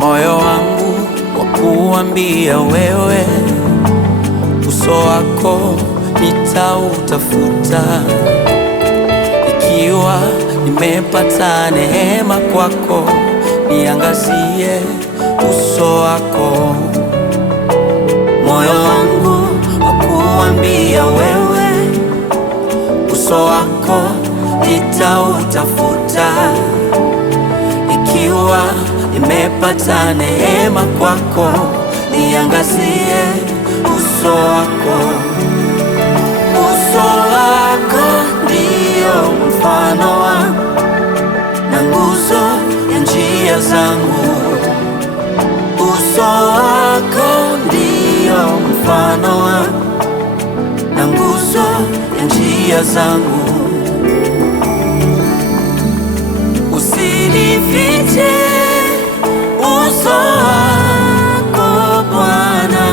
Moyo wangu wakuambia wewe, uso wako nitautafuta. Ikiwa nimepata neema kwako, niangazie uso wako. Moyo wangu wakuambia wewe, uso wako nitautafuta. Ikiwa nimepata neema kwako, niangazie uso wako. Uso wako ndio mfano wangu na nguzo ya njia zangu. Uso wako ndio mfano wangu na nguzo ya njia zangu. Usinifiche uso wako Bwana,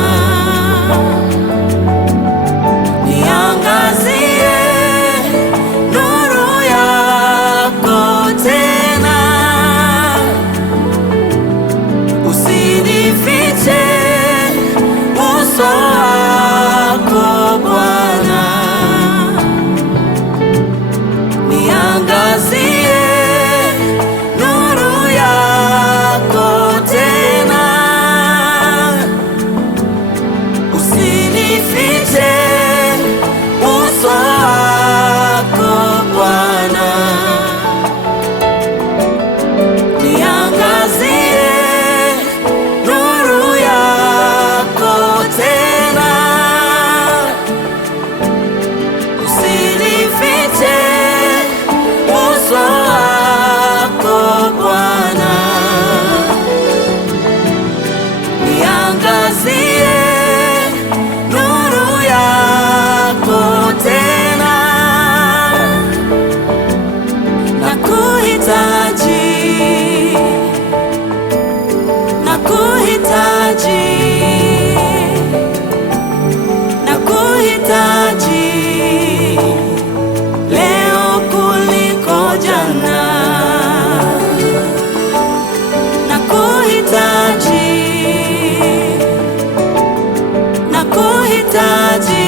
niangazie nuru yako tena. Usinifiche uso wako Bwana, niangazie leo kuliko jana. Nakuhitaji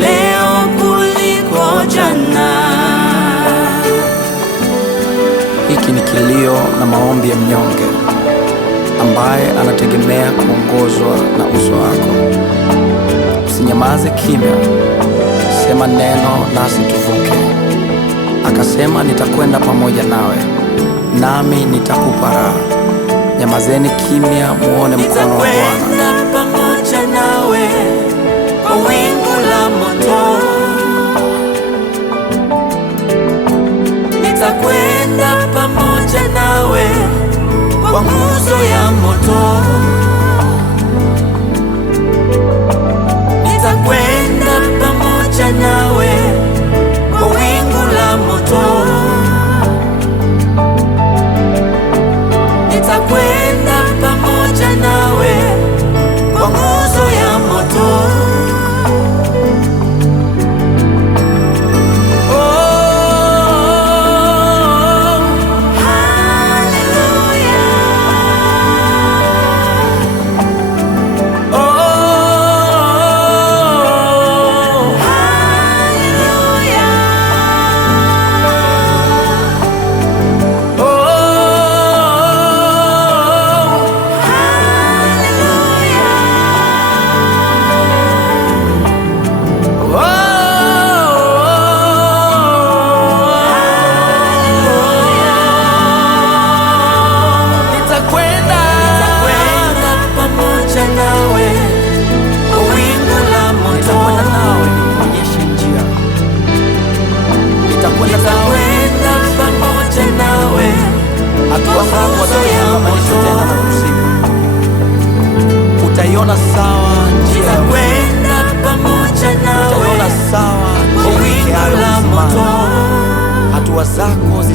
leo kuliko jana. Hiki ni kilio na maombi ya mnyonge ambaye anategemea kuongozwa na uso wako. Usinyamaze kimya, sema neno nasi tuvuke. Akasema, nitakwenda pamoja nawe, nami nitakupa raha. Nyamazeni kimya, muone mkono wa Bwana. Nitakwenda pamoja nawe kwa wingu la moto. Nitakwenda pamoja nawe kwa nguzo ya moto. Nitakwenda pamoja nawe kwa wingu la moto. Nitakwenda pamoja nawe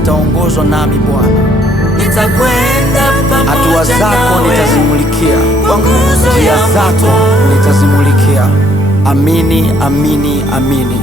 zitaongozwa nami Bwana. Nitakwenda Hatua pamoja zako nawe nitazimulikia, kwa nguzo njia ya zako moto. nitazimulikia. Amini, amini, amini.